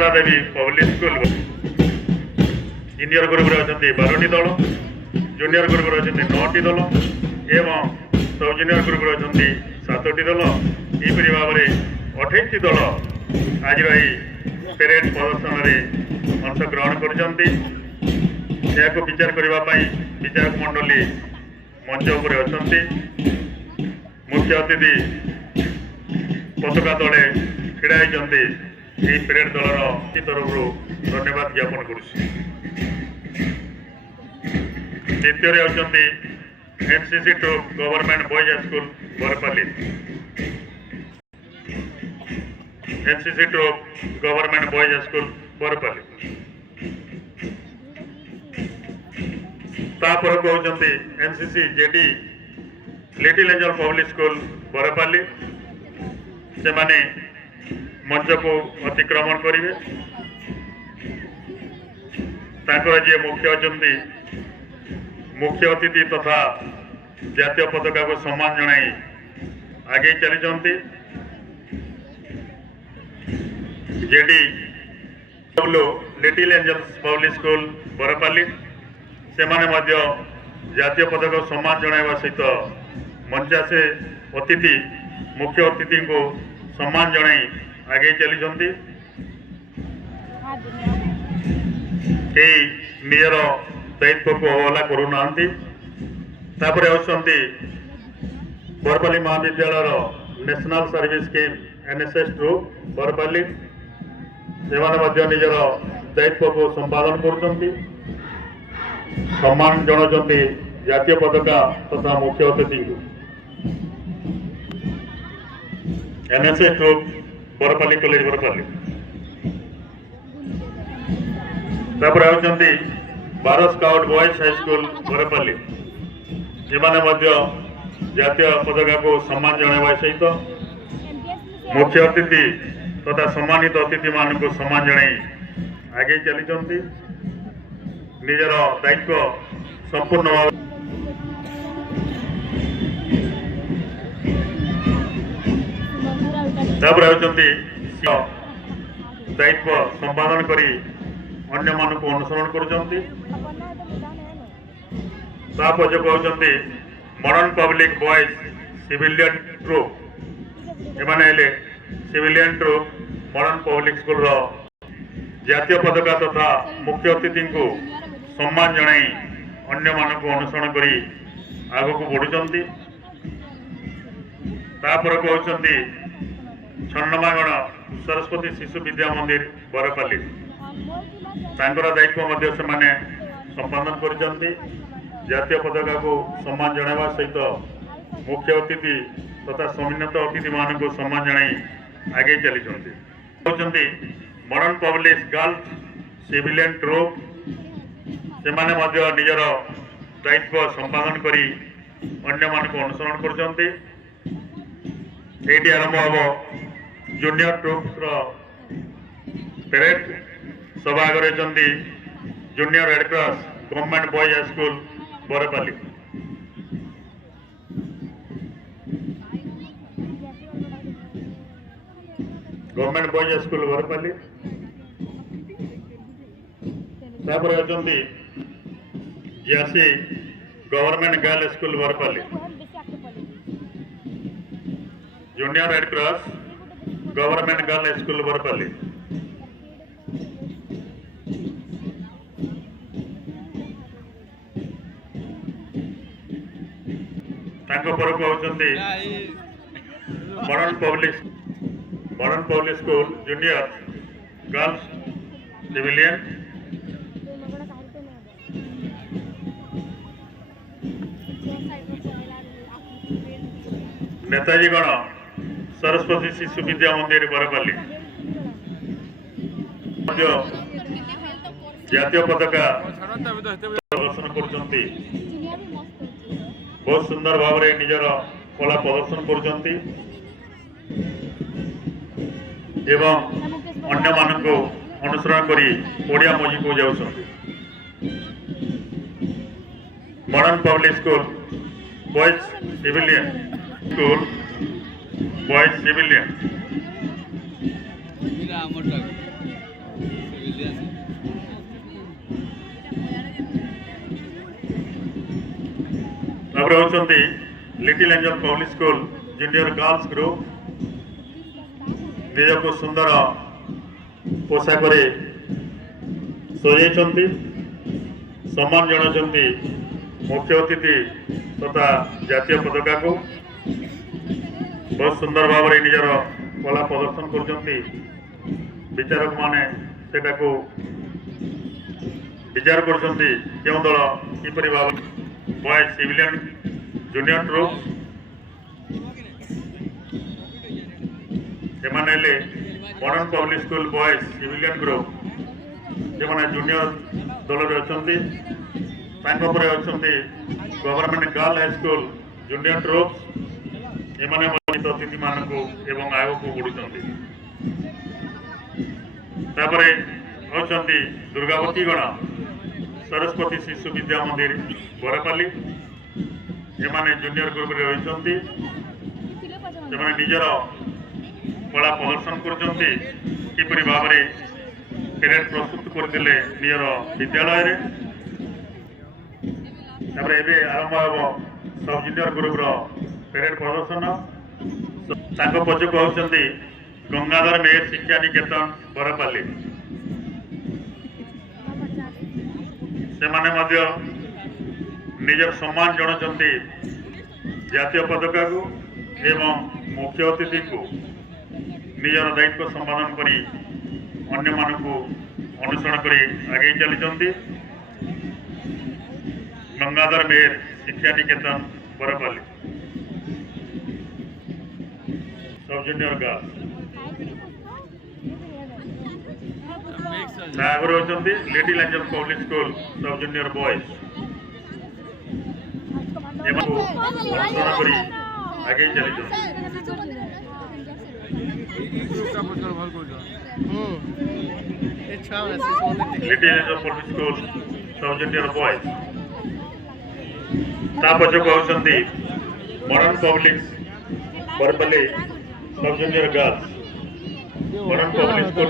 शारदा देवी public school senior group अच्छा 12टी दल, junior group अच्छा 9टी दल एवं सब जूनियर ग्रुप अच्छा 7टी दल। यहपरि भाव में 28टी दल आज पेरेड प्रदर्शन में अंशग्रहण कर विचार करने विचारक मंडली मंच उपर अच्छा। मुख्य अतिथि पताका तले ढड़ा होती पेरेड दलर तरफ धन्यवाद ज्ञापन करुच्ची। द्वितीय होती NCC troop government boys school Barpali. NCC troop government boys school Barpali. तापर कहते NCC JD little angel public school Barpali से माने मंच को अतिक्रमण करेंगे। जी मुख्य अच्छा मुख्य अतिथि तथा जातीय पताका को सम्मान जनाई आगे चली। JD little angels public school Barpali से माने जातीय पताका सम्मान जनाइवा सहित मंच से अतिथि मुख्य अतिथि को सम्मान जनाई आगे चली। कई निजर दायित्व को अवहेला करूना। बरपाली महाविद्यालय national service scheme NSS troop Barpali से निजर दायित्व को संपादन कर सम्मान जनाउछन्ति जातीय पताका तथा मुख्य अतिथि को। NSS troop Barpali college Barpali. तापर होती 12 scout boys high school Barpali एमाने जातीय पताका को सम्मान जनाइवा सहित मुख्य अतिथि तथा सम्मानित अतिथि मान को सम्मान जनाई आगे चली। निजर दायित्व संपूर्ण भाव दायित्व संपादन करी अन्य मान को अनुसरण करुँच। कहते modern public boys civilian troop एमाने civilian troop modern public school जातीय पताका तथा मुख्य अतिथि को सम्मान जनाई अन्य मान को अनुसरण करी आग को बढ़ुंट। कहते छन्नमागण सरस्वती शिशु विद्या मंदिर बरपाली दायित्व से माने संपादन कर जातीय पताका को सम्मान जनाइवा सहित मुख्य अतिथि तथा सम्मानित अतिथि मान को सम्मान जनाई आगे चली। Modern public girls civilian troop से माने निजर दायित्व संपादन करी अन्य मान को अनुसरण कर आरंभ हम जूनियर ट्रुप्स पेरेड सभा आगे junior red cross government boys school Barpali. Government boys school Barpali. जियासी government girl school Barpali. Junior red cross government girl school Barpali. Modern public school junior girls civilian Netaji गण सरस्वती शिशु विद्या मंदिर बरपाली जातीय पताका प्रदर्शन कर बहुत सुंदर भाव में निजर कला प्रदर्शन कर अन्य मान को अनुसरण करी ओडिया मजी को जाऊँ। Modern public school boys civilian school boys civilian ତାପରେ ହେଉଛନ୍ତି little angel public school junior girls group. ନିଜକୁ ସୁନ୍ଦର ପୋଷାକରେ ସଜାଇଛନ୍ତି, ସମ୍ମାନ ଜଣାଉଛନ୍ତି ମୁଖ୍ୟ ଅତିଥି ତଥା ଜାତୀୟ ପତାକାକୁ। ବହୁତ ସୁନ୍ଦର ଭାବରେ ନିଜର କଳା ପ୍ରଦର୍ଶନ କରୁଛନ୍ତି। ବିଚାରକମାନେ ସେଟାକୁ ବିଚାର କରୁଛନ୍ତି କେଉଁ ଦଳ କିପରି ଭାବରେ ବଏଜ ସିଭିଲିୟନ ଜୁନିୟର ଗ୍ରୁପ ସେମାନେ ହେଲେ modern public school boys civilian group, ଯେଉଁମାନେ ଜୁନିୟର ଦଳରେ ଅଛନ୍ତି। ତାଙ୍କ ପରେ ଅଛନ୍ତି government girl high school junior group, ଏମାନେ ମଧ୍ୟ ଅତିଥିମାନଙ୍କୁ ଏବଂ ଆଗକୁ ବଢୁଛନ୍ତି। ତାପରେ ଅଛନ୍ତି ଦୁର୍ଗାବତୀ ଗଣ ସରସ୍ୱତୀ ଶିଶୁ ବିଦ୍ୟା ମନ୍ଦିର ବରପାଲି, ଏମାନେ ଜୁନିୟର ଗ୍ରୁପରେ ରହିଛନ୍ତି। ସେମାନେ ନିଜର କଳା ପ୍ରଦର୍ଶନ କରୁଛନ୍ତି କିପରି ଭାବରେ ପ୍ୟାରେଡ୍ ପ୍ରସ୍ତୁତ କରିଥିଲେ ନିଜର ବିଦ୍ୟାଳୟରେ। ତାପରେ ଏବେ ଆରମ୍ଭ ହେବ ସବ୍ ଜୁନିୟର ଗ୍ରୁପର ପ୍ୟାରେଡ୍ ପ୍ରଦର୍ଶନ। ତାଙ୍କ ପଛକୁ ହେଉଛନ୍ତି ଗଙ୍ଗାଧର ମେହେର ଶିକ୍ଷା ନିକେତନ ବରପାଲି, ସେମାନେ ମଧ୍ୟ ନିଜର ସମ୍ମାନ ଜଣାଉଛନ୍ତି ଜାତୀୟ ପତାକାକୁ ଏବଂ ମୁଖ୍ୟ ଅତିଥିଙ୍କୁ ନିଜର ଦାୟିତ୍ୱ ସମ୍ପାଦନ କରି ଅନ୍ୟମାନଙ୍କୁ ଅନୁସରଣ କରି ଆଗେଇ ଚାଲିଛନ୍ତି। ଗଙ୍ଗାଧର ମେହେର ଶିକ୍ଷା Niketan Barpali sub junior girl. ଆଗରୁ ଅଛନ୍ତି little angel public school sub junior boys, ଏମାନଙ୍କୁ ଅନୁସରଣ କରି ଆଗେଇ ଚାଲିଛନ୍ତି। Little angel public school sub junior boys, ତା ପଛକୁ ହେଉଛନ୍ତି modern public Barpali sub junior girls. Modern public school